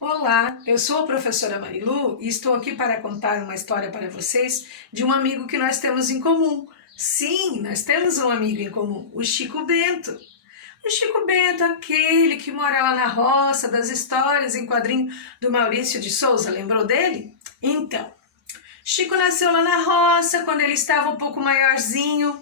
Olá, eu sou a professora Marilu e estou aqui para contar uma história para vocês de um amigo que nós temos em comum. Sim, nós temos um amigo em comum, o Chico Bento. O Chico Bento, aquele que mora lá na roça, das histórias em quadrinho do Maurício de Souza, lembrou dele? Então, Chico nasceu lá na roça, quando ele estava um pouco maiorzinho.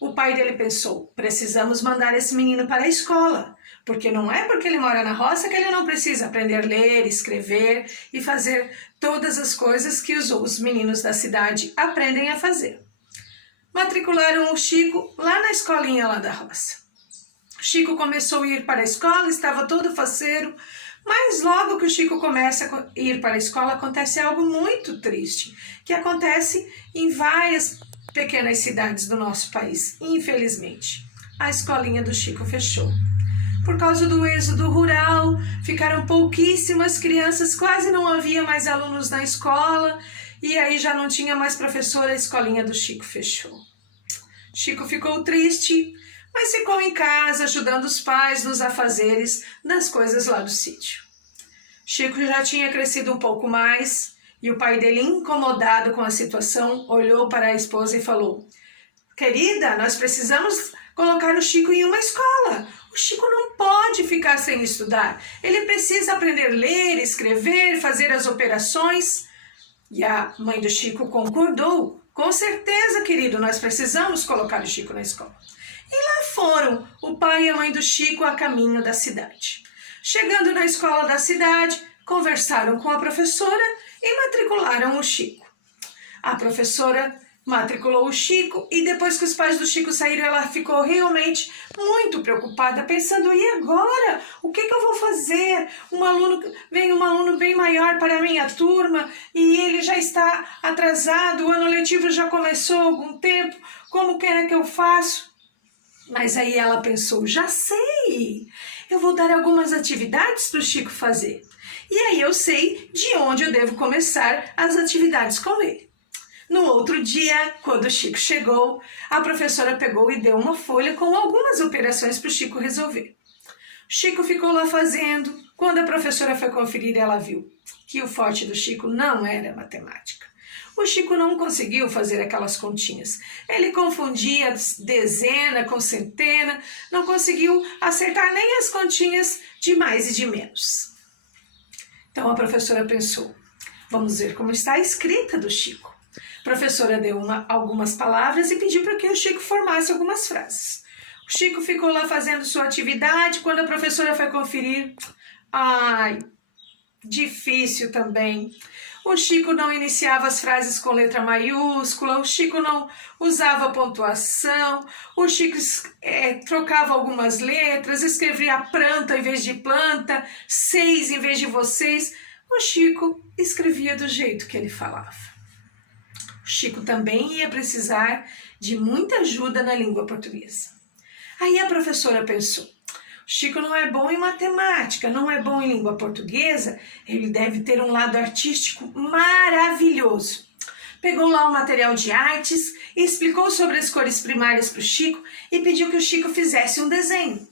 O pai dele pensou, precisamos mandar esse menino para a escola, porque não é porque ele mora na roça que ele não precisa aprender a ler, escrever e fazer todas as coisas que os meninos da cidade aprendem a fazer. Matricularam o Chico lá na escolinha lá da roça. Chico começou a ir para a escola, estava todo faceiro, mas logo que o Chico começa a ir para a escola, acontece algo muito triste, que acontece em várias pequenas cidades do nosso país. Infelizmente, a escolinha do Chico fechou. Por causa do êxodo rural, ficaram pouquíssimas crianças, quase não havia mais alunos na escola, e aí já não tinha mais professora, a escolinha do Chico fechou. Chico ficou triste, mas ficou em casa ajudando os pais nos afazeres das coisas lá do sítio. Chico já tinha crescido um pouco mais e o pai dele, incomodado com a situação, olhou para a esposa e falou: querida, nós precisamos colocar o Chico em uma escola. O Chico não pode ficar sem estudar. Ele precisa aprender a ler, escrever, fazer as operações. E a mãe do Chico concordou. Com certeza, querido, nós precisamos colocar o Chico na escola. E lá foram o pai e a mãe do Chico a caminho da cidade. Chegando na escola da cidade, conversaram com a professora e matricularam o Chico. A professora matriculou o Chico e depois que os pais do Chico saíram, ela ficou realmente muito preocupada, pensando, e agora? O que eu vou fazer? Vem um aluno bem maior para a minha turma e ele já está atrasado, o ano letivo já começou há algum tempo, como que é que eu faço? Mas aí ela pensou, já sei, eu vou dar algumas atividades para o Chico fazer. E aí eu sei de onde eu devo começar as atividades com ele. No outro dia, quando o Chico chegou, a professora pegou e deu uma folha com algumas operações para o Chico resolver. O Chico ficou lá fazendo. Quando a professora foi conferir, ela viu que o forte do Chico não era matemática. O Chico não conseguiu fazer aquelas continhas. Ele confundia dezena com centena, não conseguiu acertar nem as continhas de mais e de menos. Então a professora pensou, vamos ver como está a escrita do Chico. A professora deu algumas palavras e pediu para que o Chico formasse algumas frases. O Chico ficou lá fazendo sua atividade, quando a professora foi conferir, difícil também. O Chico não iniciava as frases com letra maiúscula, o Chico não usava pontuação, o Chico trocava algumas letras, escrevia planta em vez de planta, seis em vez de vocês. O Chico escrevia do jeito que ele falava. O Chico também ia precisar de muita ajuda na língua portuguesa. Aí a professora pensou, Chico não é bom em matemática, não é bom em língua portuguesa, ele deve ter um lado artístico maravilhoso. Pegou lá o material de artes, explicou sobre as cores primárias para o Chico e pediu que o Chico fizesse um desenho.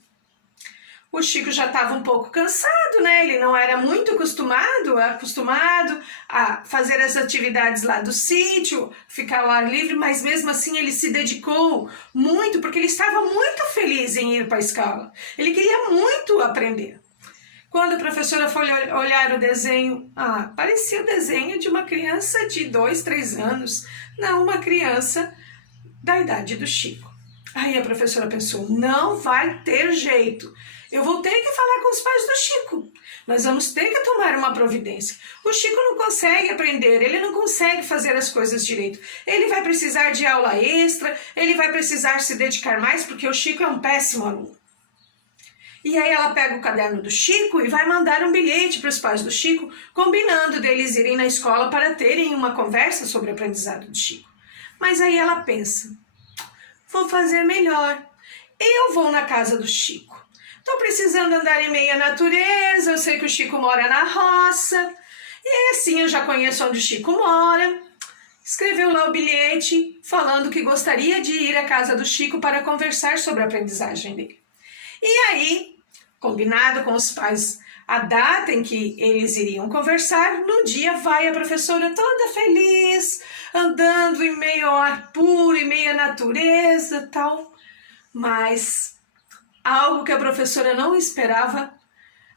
O Chico já estava um pouco cansado, né? Ele não era muito acostumado a fazer as atividades lá do sítio, ficar ao ar livre, mas mesmo assim ele se dedicou muito, porque ele estava muito feliz em ir para a escola. Ele queria muito aprender. Quando a professora foi olhar o desenho, parecia o desenho de uma criança de 2, 3 anos, não uma criança da idade do Chico. Aí a professora pensou, não vai ter jeito. Eu vou ter que falar com os pais do Chico. Nós vamos ter que tomar uma providência. O Chico não consegue aprender, ele não consegue fazer as coisas direito. Ele vai precisar de aula extra, ele vai precisar se dedicar mais, porque o Chico é um péssimo aluno. E aí ela pega o caderno do Chico e vai mandar um bilhete para os pais do Chico, combinando deles irem na escola para terem uma conversa sobre o aprendizado do Chico. Mas aí ela pensa, vou fazer melhor. Eu vou na casa do Chico. Estou precisando andar em meia natureza, eu sei que o Chico mora na roça, e assim eu já conheço onde o Chico mora. Escreveu lá o bilhete falando que gostaria de ir à casa do Chico para conversar sobre a aprendizagem dele. E aí, combinado com os pais a data em que eles iriam conversar, no dia vai a professora toda feliz, andando em meio ao ar puro, em meio à natureza, tal. Mas algo que a professora não esperava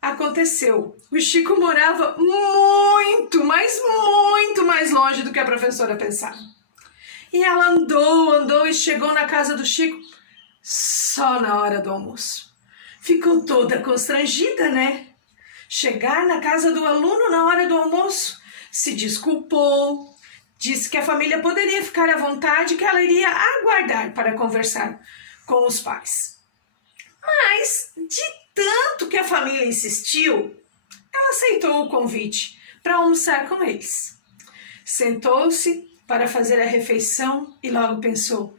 aconteceu. O Chico morava muito, mas muito mais longe do que a professora pensava. E ela andou e chegou na casa do Chico só na hora do almoço. Ficou toda constrangida, né? Chegar na casa do aluno na hora do almoço, se desculpou, disse que a família poderia ficar à vontade, que ela iria aguardar para conversar com os pais. Mas, de tanto que a família insistiu, ela aceitou o convite para almoçar com eles. Sentou-se para fazer a refeição e logo pensou: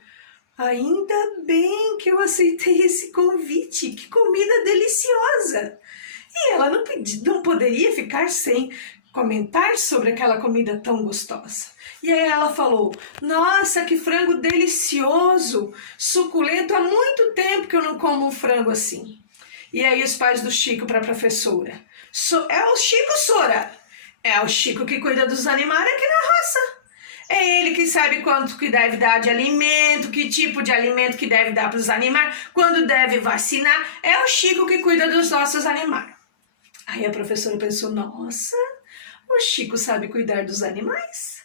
ainda bem que eu aceitei esse convite, que comida deliciosa! E ela não poderia ficar sem comentar sobre aquela comida tão gostosa. E aí ela falou: nossa, que frango delicioso, suculento, há muito tempo que eu não como um frango assim. E aí os pais do Chico para a professora: é o Chico, Sora, é o Chico que cuida dos animais aqui na roça. É ele que sabe quanto que deve dar de alimento, que tipo de alimento que deve dar para os animais, quando deve vacinar. É o Chico que cuida dos nossos animais. Aí a professora pensou: nossa, o Chico sabe cuidar dos animais?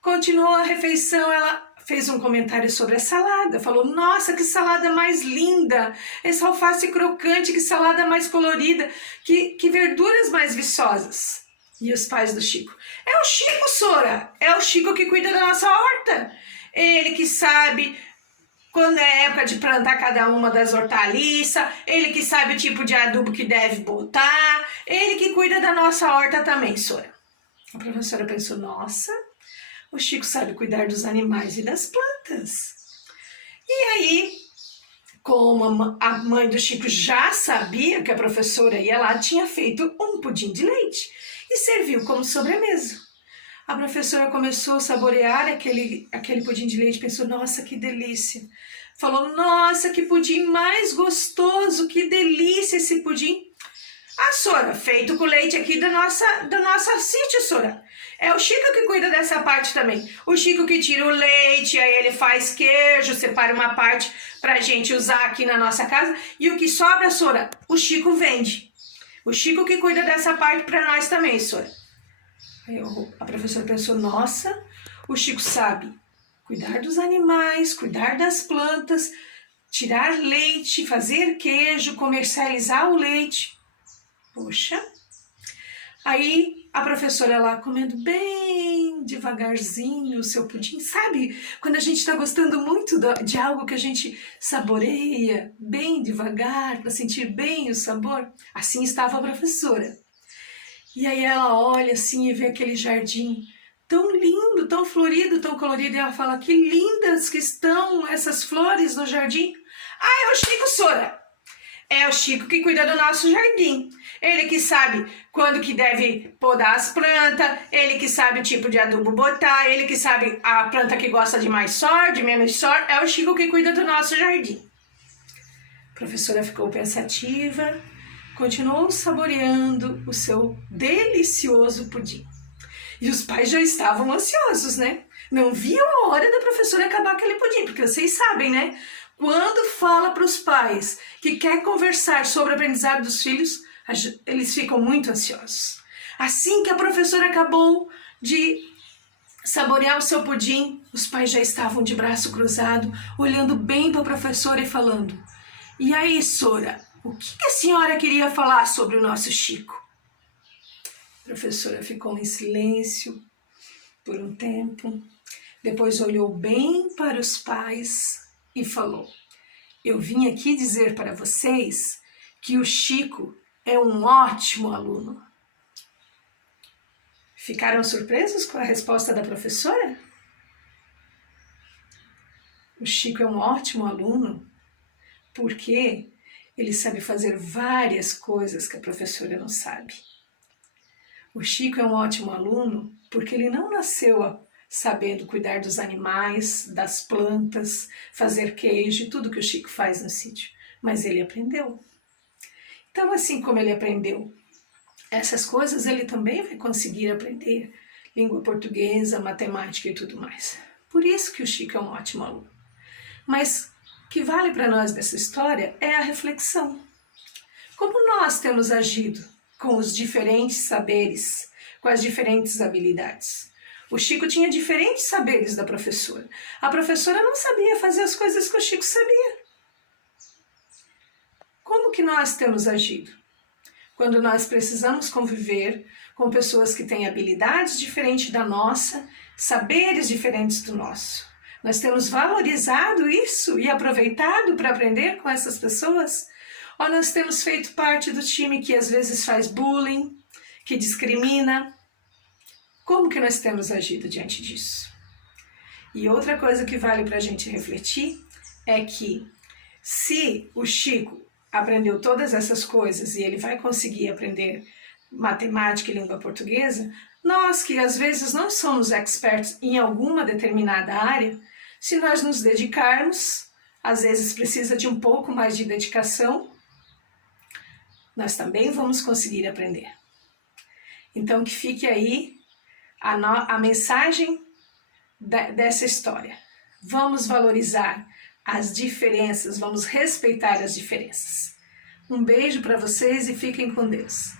Continuou a refeição, ela fez um comentário sobre a salada, falou: nossa, que salada mais linda, essa alface crocante, que salada mais colorida, que verduras mais viçosas. E os pais do Chico: é o Chico, Sora, é o Chico que cuida da nossa horta, ele que sabe quando é época de plantar cada uma das hortaliças, ele que sabe o tipo de adubo que deve botar, ele que cuida da nossa horta também, Sora. A professora pensou: nossa, o Chico sabe cuidar dos animais e das plantas. E aí, como a mãe do Chico já sabia que a professora ia lá, tinha feito um pudim de leite e serviu como sobremesa. A professora começou a saborear aquele pudim de leite e pensou: nossa, que delícia. Falou: nossa, que pudim mais gostoso, que delícia esse pudim. Ah, Sora, feito com leite aqui do nosso sítio, Sora. É o Chico que cuida dessa parte também. O Chico que tira o leite, aí ele faz queijo, separa uma parte pra gente usar aqui na nossa casa. E o que sobra, Sora, o Chico vende. O Chico que cuida dessa parte pra nós também, Sora. Aí a professora pensou: nossa, o Chico sabe cuidar dos animais, cuidar das plantas, tirar leite, fazer queijo, comercializar o leite. Poxa. Aí a professora lá comendo bem devagarzinho o seu pudim. Sabe quando a gente está gostando muito de algo que a gente saboreia bem devagar para sentir bem o sabor? Assim estava a professora. E aí ela olha assim e vê aquele jardim tão lindo, tão florido, tão colorido. E ela fala: que lindas que estão essas flores no jardim. Ah, é o Chico, Sora. É o Chico que cuida do nosso jardim. Ele que sabe quando que deve podar as plantas, ele que sabe o tipo de adubo botar, ele que sabe a planta que gosta de mais sol, de menos sol. É o Chico que cuida do nosso jardim. A professora ficou pensativa, continuou saboreando o seu delicioso pudim. E os pais já estavam ansiosos, né? Não viam a hora da professora acabar aquele pudim, porque vocês sabem, né? Quando fala para os pais que quer conversar sobre o aprendizado dos filhos, eles ficam muito ansiosos. Assim que a professora acabou de saborear o seu pudim, os pais já estavam de braço cruzado, olhando bem para a professora e falando: e aí, Sora, o que a senhora queria falar sobre o nosso Chico? A professora ficou em silêncio por um tempo, depois olhou bem para os pais e falou: eu vim aqui dizer para vocês que o Chico é um ótimo aluno. Ficaram surpresos com a resposta da professora? O Chico é um ótimo aluno porque ele sabe fazer várias coisas que a professora não sabe. O Chico é um ótimo aluno porque ele não nasceu sabendo cuidar dos animais, das plantas, fazer queijo e tudo que o Chico faz no sítio, mas ele aprendeu. Então, assim como ele aprendeu essas coisas, ele também vai conseguir aprender língua portuguesa, matemática e tudo mais. Por isso que o Chico é um ótimo aluno. Mas o que vale para nós dessa história é a reflexão. Como nós temos agido com os diferentes saberes, com as diferentes habilidades? O Chico tinha diferentes saberes da professora. A professora não sabia fazer as coisas que o Chico sabia. Como que nós temos agido? Quando nós precisamos conviver com pessoas que têm habilidades diferentes da nossa, saberes diferentes do nosso. Nós temos valorizado isso e aproveitado para aprender com essas pessoas? Ou nós temos feito parte do time que às vezes faz bullying, que discrimina? Como que nós temos agido diante disso? E outra coisa que vale para a gente refletir é que se o Chico aprendeu todas essas coisas e ele vai conseguir aprender matemática e língua portuguesa, nós que às vezes não somos experts em alguma determinada área, se nós nos dedicarmos, às vezes precisa de um pouco mais de dedicação, nós também vamos conseguir aprender. Então que fique aí a mensagem dessa história. Vamos valorizar as diferenças, vamos respeitar as diferenças. Um beijo para vocês e fiquem com Deus.